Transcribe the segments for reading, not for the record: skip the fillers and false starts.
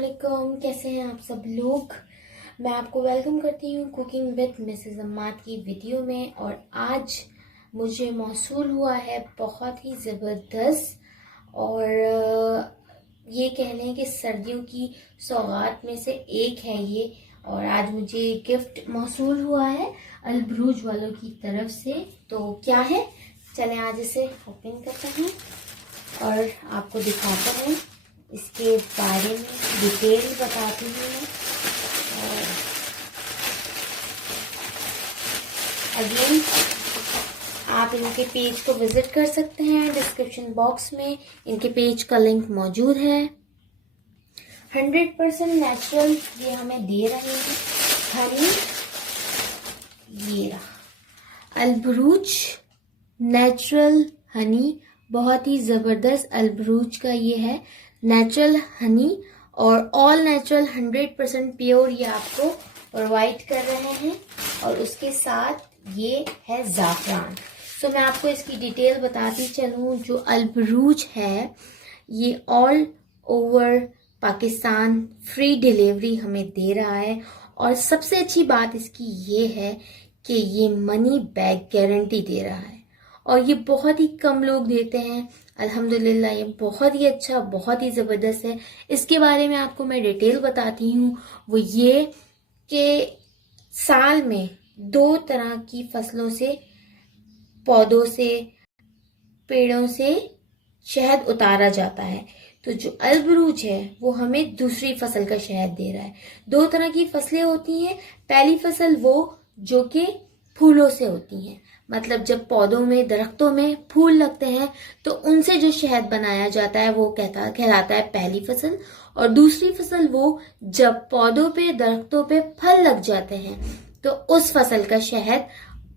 अस्सलामुअलैकुम, कैसे हैं आप सब लोग। मैं आपको वेलकम करती हूँ कुकिंग विद मिसेस अम्माद की वीडियो में। और आज मुझे मौसूल हुआ है बहुत ही ज़बरदस्त और ये कह लें कि सर्दियों की सौगात में से एक है ये। और आज मुझे गिफ्ट मौसूल हुआ है अल-बुरूज वालों की तरफ से। तो क्या है, चलें आज इसे ओपन करते हैं और आपको दिखाते हैं, इसके बारे में डिटेल बताती हूँ मैं। और अगेन आप इनके पेज को विजिट कर सकते हैं, डिस्क्रिप्शन बॉक्स में इनके पेज का लिंक मौजूद है। 100% नेचुरल ये हमें दे रहे हैं हनी। ये रहा अल-बुरूज नेचुरल हनी, बहुत ही ज़बरदस्त अल-बुरूज का ये है नेचुरल हनी और ऑल नेचुरल 100% प्योर ये आपको प्रोवाइड कर रहे हैं। और उसके साथ ये है ज़ाफ़रान। सो मैं आपको इसकी डिटेल बताती चलूँ। जो अल-बुरूज है ये all over Pakistan free delivery हमें दे रहा है। और सबसे अच्छी बात इसकी ये है कि ये मनी बैक गारंटी दे रहा है और ये बहुत ही कम लोग देते हैं। अल्हम्दुलिल्लाह ये बहुत ही अच्छा, बहुत ही ज़बरदस्त है। इसके बारे में आपको मैं डिटेल बताती हूँ। वो ये कि साल में 2 तरह की फसलों से, पौधों से, पेड़ों से शहद उतारा जाता है। तो जो अल-बुरूज है वो हमें दूसरी फसल का शहद दे रहा है। 2 तरह की फसलें होती हैं। पहली फसल वो जो कि फूलों से होती हैं, मतलब जब पौधों में, दरख्तों में फूल लगते हैं तो उनसे जो शहद बनाया जाता है वो कहलाता है पहली फसल। और दूसरी फसल वो जब पौधों पे, दरख्तों पे फल लग जाते हैं तो उस फसल का शहद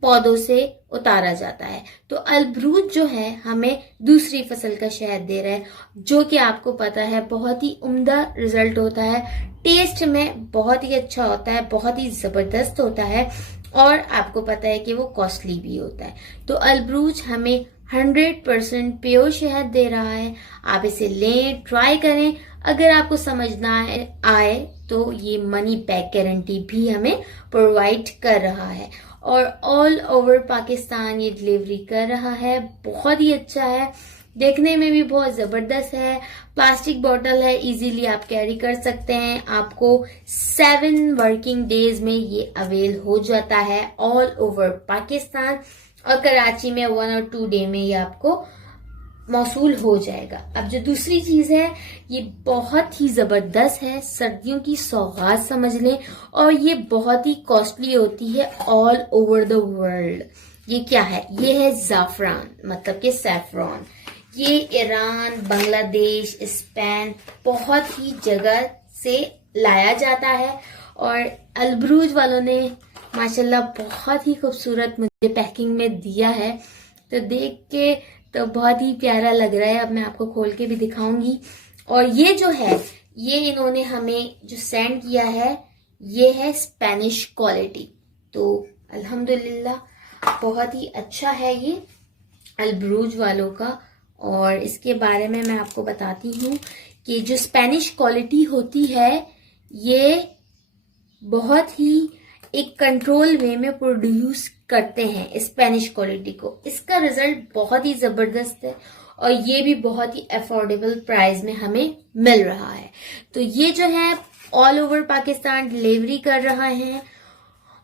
पौधों से उतारा जाता है। तो अल-बुरूज जो है हमें दूसरी फसल का शहद दे रहा है, जो कि आपको पता है बहुत ही उम्दा रिजल्ट होता है, टेस्ट में बहुत ही अच्छा होता है, बहुत ही ज़बरदस्त होता है और आपको पता है कि वो कॉस्टली भी होता है। तो अल-बुरूज हमें 100% प्योर शहद दे रहा है। आप इसे लें, ट्राई करें। अगर आपको समझना आए तो ये मनी बैक गारंटी भी हमें प्रोवाइड कर रहा है और ऑल ओवर पाकिस्तान ये डिलीवरी कर रहा है। बहुत ही अच्छा है, देखने में भी बहुत ज़बरदस्त है। प्लास्टिक बोतल है, इजीली आप कैरी कर सकते हैं। आपको 7 वर्किंग डेज में ये अवेल हो जाता है ऑल ओवर पाकिस्तान और कराची में 1 और 2 डे में ये आपको मौसूल हो जाएगा। अब जो दूसरी चीज है ये बहुत ही जबरदस्त है, सर्दियों की सौगात समझ लें। और ये बहुत ही कॉस्टली होती है ऑल ओवर द वर्ल्ड। ये क्या है, ये है ज़ाफ़रान, मतलब कि सैफरॉन। ये ईरान, बांग्लादेश, स्पेन, बहुत ही जगह से लाया जाता है। और अल-बुरूज वालों ने माशाल्लाह बहुत ही खूबसूरत मुझे पैकिंग में दिया है, तो देख के तो बहुत ही प्यारा लग रहा है। अब मैं आपको खोल के भी दिखाऊंगी। और ये जो है, ये इन्होंने हमें जो सेंड किया है ये है स्पेनिश क्वालिटी। तो अल्हम्दुलिल्लाह बहुत ही अच्छा है ये अल-बुरूज वालों का। और इसके बारे में मैं आपको बताती हूँ कि जो स्पेनिश क्वालिटी होती है ये बहुत ही एक कंट्रोल वे में प्रोड्यूस करते हैं स्पेनिश क्वालिटी को। इसका रिजल्ट बहुत ही जबरदस्त है और ये भी बहुत ही अफोर्डेबल प्राइस में हमें मिल रहा है। तो ये जो है ऑल ओवर पाकिस्तान डिलीवरी कर रहा है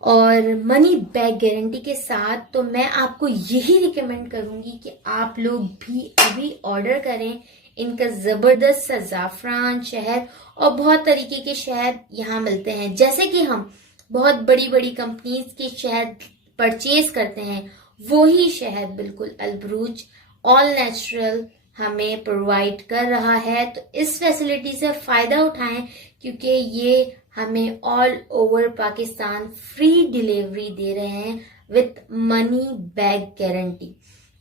और मनी बैक गारंटी के साथ। तो मैं आपको यही रिकमेंड करूंगी कि आप लोग भी अभी ऑर्डर करें। इनका जबरदस्त सा ज़ाफ़रान शहद और बहुत तरीके के शहद यहाँ मिलते हैं। जैसे कि हम बहुत बड़ी बड़ी कंपनीज के शहद परचेज करते हैं, वो ही शहद बिल्कुल अल-बुरूज ऑल नेचुरल हमें प्रोवाइड कर रहा है। तो इस फैसिलिटी से फायदा उठाएं क्योंकि ये हमें all over Pakistan free delivery दे रहे हैं विथ मनी बैक गारंटी।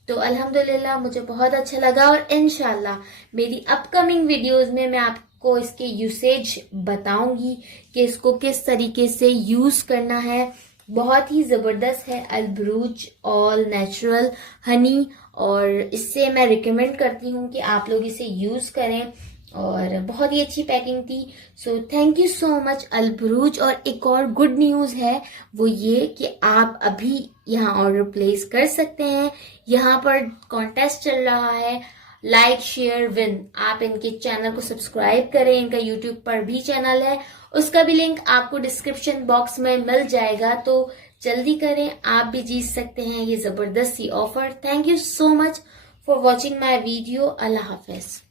तो अल्हम्दुलिल्लाह मुझे बहुत अच्छा लगा और इंशाल्लाह मेरी अपकमिंग वीडियोस में मैं आपको इसके यूसेज बताऊंगी कि इसको किस तरीके से यूज करना है। बहुत ही जबरदस्त है अल-बुरूज ऑल नेचुरल हनी और इससे मैं रिकमेंड करती हूँ कि आप लोग इसे यूज करें। और बहुत ही अच्छी पैकिंग थी। So thank you so much Al Buruj. और एक और गुड न्यूज़ है, वो ये कि आप अभी यहाँ ऑर्डर प्लेस कर सकते हैं। यहाँ पर कॉन्टेस्ट चल रहा है, लाइक शेयर विन। आप इनके चैनल को सब्सक्राइब करें, इनका यूट्यूब पर भी चैनल है, उसका भी लिंक आपको डिस्क्रिप्शन बॉक्स में मिल जाएगा। तो जल्दी करें, आप भी जीत सकते हैं ये जबरदस्त सी offer. Thank you so much for watching my video. अल्लाह हाफिज।